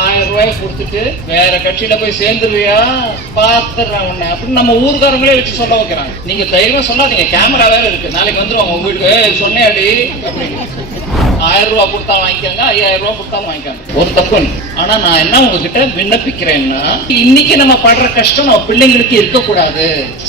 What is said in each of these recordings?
1000 ரூபாய் கொடுத்துட்டு வேற கட்சியில போய் சேர்ந்துருவியா பாத்துறான் உன்னை அப்படின்னு நம்ம ஊர்காரங்களே வச்சு சொல்ல வைக்கிறாங்க. நீங்க தைரியமா சொல்லாதீங்க, கேமரா வேற இருக்கு, நாளைக்கு வந்துருவாங்க உங்க வீட்டுக்கு சொன்னேடி அப்படின்னு. 1000 ரூபாய் கொடுத்தா வாங்கிக்காங்க, 5000 ரூபாய் கொடுத்தா வாங்கிக்காங்க, ஒரு தப்பு. ஆனா நான் என்ன உங்ககிட்ட விண்ணப்பிக்கிறேன்னா, இன்னைக்கு நம்ம படுற கஷ்டம் நம்ம பிள்ளைங்களுக்கு இருக்கக்கூடாது.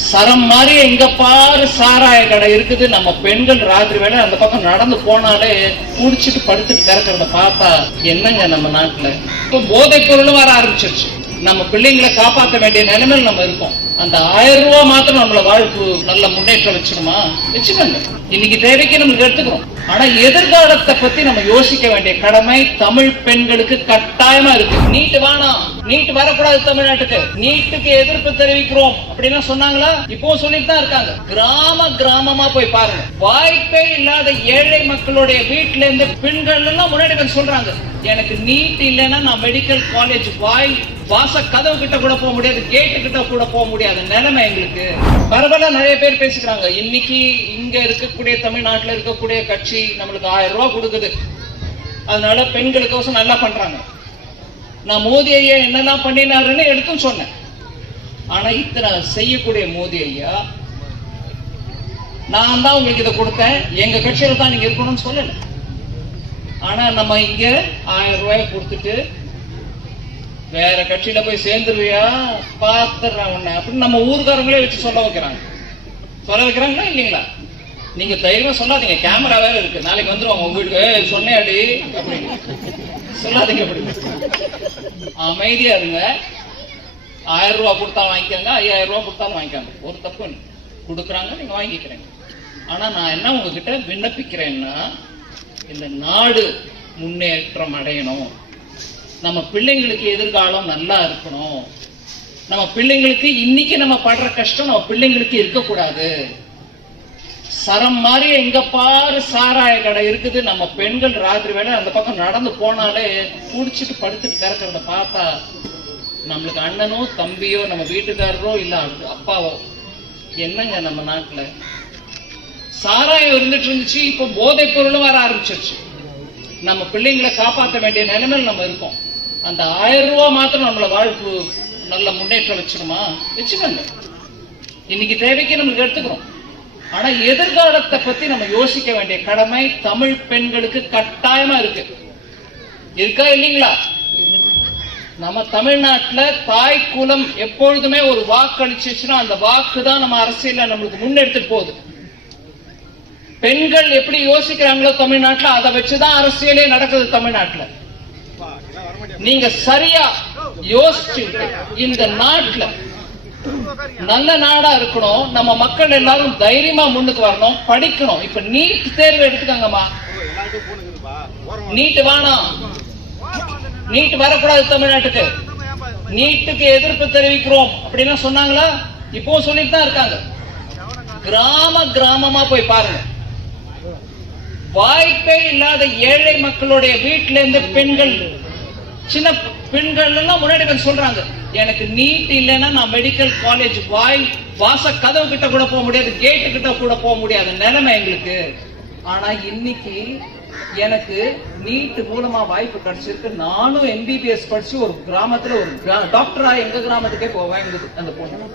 சரம் மாதிரி எங்க பாரு சாராய கடை இருக்குது, நம்ம பெண்கள் ராத்திரி வேலை அந்த பக்கம் நடந்து போனாலே குடிச்சிட்டு படுத்துட்டு கிடக்கிறத பார்த்தா என்னங்க நம்ம நாட்டுல இப்ப போதைப் பொருளும் வர ஆரம்பிச்சிருச்சு. நம்ம பிள்ளைங்களை காப்பாற்ற வேண்டிய நிலைமையில் நம்ம இருக்கோம். அந்த 1000 ரூபாய் மாத்திரம் நம்மள வாழ்வு நல்ல முன்னேற்றம் வச்சிருமா? வச்சுக்கோங்க, இன்னைக்கு தேவைக்கு நம்மளுக்கு எடுத்துக்கிறோம். ஆனா எதிர்காலத்தை பத்தி நம்ம யோசிக்க வேண்டிய கடமை தமிழ் பெண்களுக்கு கட்டாயமா இருக்கு. நீட் வேணாம், நீட் வரக்கூடாது தமிழ்நாட்டுக்கு, நீட்டுக்கு எதிர்ப்பு தெரிவிக்கிறோம் அப்படின்னு சொன்னாங்களா? இப்போ சொல்லிட்டு தான் இருக்காங்க. கிராமமா போய் பாருங்க, வாய்ப்பே இல்லாத ஏழை மக்களுடைய வீட்டுல இருந்து பெண்கள் எல்லாம் முன்னாடி வந்து சொல்றாங்க, எனக்கு நீட் இல்லைன்னா நான் மெடிக்கல் காலேஜ் வாச கதவு கிட்ட கூட போக முடியாது, கேட்டு கிட்ட கூட போக முடியாது நிலைமை எங்களுக்கு. பரவாயில்ல, நிறைய பேர் பேசிக்கிறாங்க. இன்னைக்கு இங்க இருக்கக்கூடிய தமிழ்நாட்டில் இருக்கக்கூடிய கட்சி நம்மளுக்கு 1000 ரூபாய் கொடுக்குது, அதனால பெண்களுக்கோசம் நல்லா பண்றாங்க. நான் மோடி ஐயா என்னெல்லாம் பண்ணினாருன்னு எடுத்தும் சொன்னேன். ஆனா இத்தனை செய்யக்கூடிய மோடி ஐயா, நான் தான் உங்களுக்கு இதை கொடுத்தேன், எங்க கட்சியில தான் நீங்க இருக்கணும்னு சொல்லல. ஆனா நம்ம இங்க 1000 ரூபாய் கொடுத்துட்டு வேற கட்சியில போய் சேர்ந்துருவியா பாத்துறான் உன்னை அப்படின்னு நம்ம ஊர்காரங்களே வச்சு சொல்ல வைக்கிறாங்களா இல்லீங்களா? நீங்க தைரியமா சொல்லாதீங்க, கேமரா வேற இருக்கு, நாளைக்கு வந்துருவாங்க உங்க வீட்டுக்கு சொன்னேடி அப்படின்னு சொல்லாதீங்க. அப்படி அமைதியா இருங்க. 1000 ரூபாய் கொடுத்தா வாங்கிக்காங்க, 5000 ரூபாய் கொடுத்தாலும் வாங்கிக்காங்க, ஒரு தப்பு. கொடுக்குறாங்க, நீங்க வாங்கிக்கிறீங்க. ஆனா நான் என்ன உங்ககிட்ட விண்ணப்பிக்கிறேன்னா, இந்த நாடு முன்னேற்றம் அடையணும், நம்ம பிள்ளைங்களுக்கு எதிர்காலம் நல்லா இருக்கணும், நம்ம பிள்ளைங்களுக்கு இன்னைக்கு நம்ம படுற கஷ்டம் நம்ம பிள்ளைங்களுக்கு இருக்கக்கூடாது. சரம் மாதிரி எங்க பாரு சாராய கடை இருக்குது, நம்ம பெண்கள் ராத்திரி வேலை அந்த பக்கம் நடந்து போனாலே குடிச்சிட்டு படுத்துட்டு கிடக்கிறத பார்த்தா நம்மளுக்கு அண்ணனோ தம்பியோ நம்ம வீட்டுக்காரரோ இல்ல அப்பாவோ என்னங்க நம்ம நாட்டுல சாராயம் இருந்துட்டு இருந்துச்சு, இப்ப போதைப் பொருளும் வர ஆரம்பிச்சிருச்சு. நம்ம பிள்ளைங்களை காப்பாற்ற வேண்டிய நிலைமையில் நம்ம இருக்கோம். அந்த 1000 ரூபாய் மாத்திரம் நம்மள வாழ்வு நல்ல முன்னேற்றம் வச்சிருமா? வச்சுக்கோங்க, இன்னைக்கு தேவைக்கு நம்மளுக்கு எடுத்துக்கிறோம். ஆனா எதிர்காலத்தை பத்தி நம்ம யோசிக்க வேண்டிய கடமை தமிழ் பெண்களுக்கு கட்டாயமா இருக்கு. இருக்கா இல்லீங்களா? நம்ம தமிழ்நாட்டுல தாய் குலம் எப்பொழுதுமே ஒரு வாக்கு அளிச்சுன்னா அந்த வாக்கு தான் நம்ம அரசியல நம்மளுக்கு முன்னெடுத்துட்டு போகுது. பெண்கள் எப்படி யோசிக்கிறாங்களோ தமிழ்நாட்டுல அதை வச்சுதான் அரசியலே நடக்குது தமிழ்நாட்டுல. நீங்க சரியா யோசிச்சு இந்த நாட்டுல நல்ல நாடா இருக்கணும், நம்ம மக்கள் எல்லாரும் தைரியமா முன்னுக்கு வரணும், படிக்கணும். இப்ப நீட் தேர்வு எடுத்துக்காங்கம்மா, நீட் வேணாம், நீட் வரக்கூடாது தமிழ்நாட்டுக்கு, நீட்டுக்கு எதிர்ப்பு தெரிவிக்கிறோம் அப்படின்னு சொன்னாங்களா? இப்போ சொல்லிட்டு தான் இருக்காங்க. கிராமமா போய் பாருங்க, வாய்ப்பே இல்லாத ஏழை மக்களுடைய வீட்டுல இருந்து பெண்கள், சின்ன பெண்கள் எல்லாம் முன்னாடி வந்து சொல்றாங்க, எனக்கு நீட் இல்லைன்னா நான் மெடிக்கல் காலேஜ் வாச கதவு கிட்ட கூட போக முடியாது, கேட்டு கிட்ட கூட போக முடியாது நிலைமை எங்களுக்கு. ஆனா இன்னைக்கு எனக்கு நீட் மூலமா வாய்ப்பு கிடைச்சிருக்கு. நானும் MBBS படிச்சு ஒரு கிராமத்துல ஒரு டாக்டரா எங்க கிராமத்துக்கே போவேன் அந்த பொண்ணு.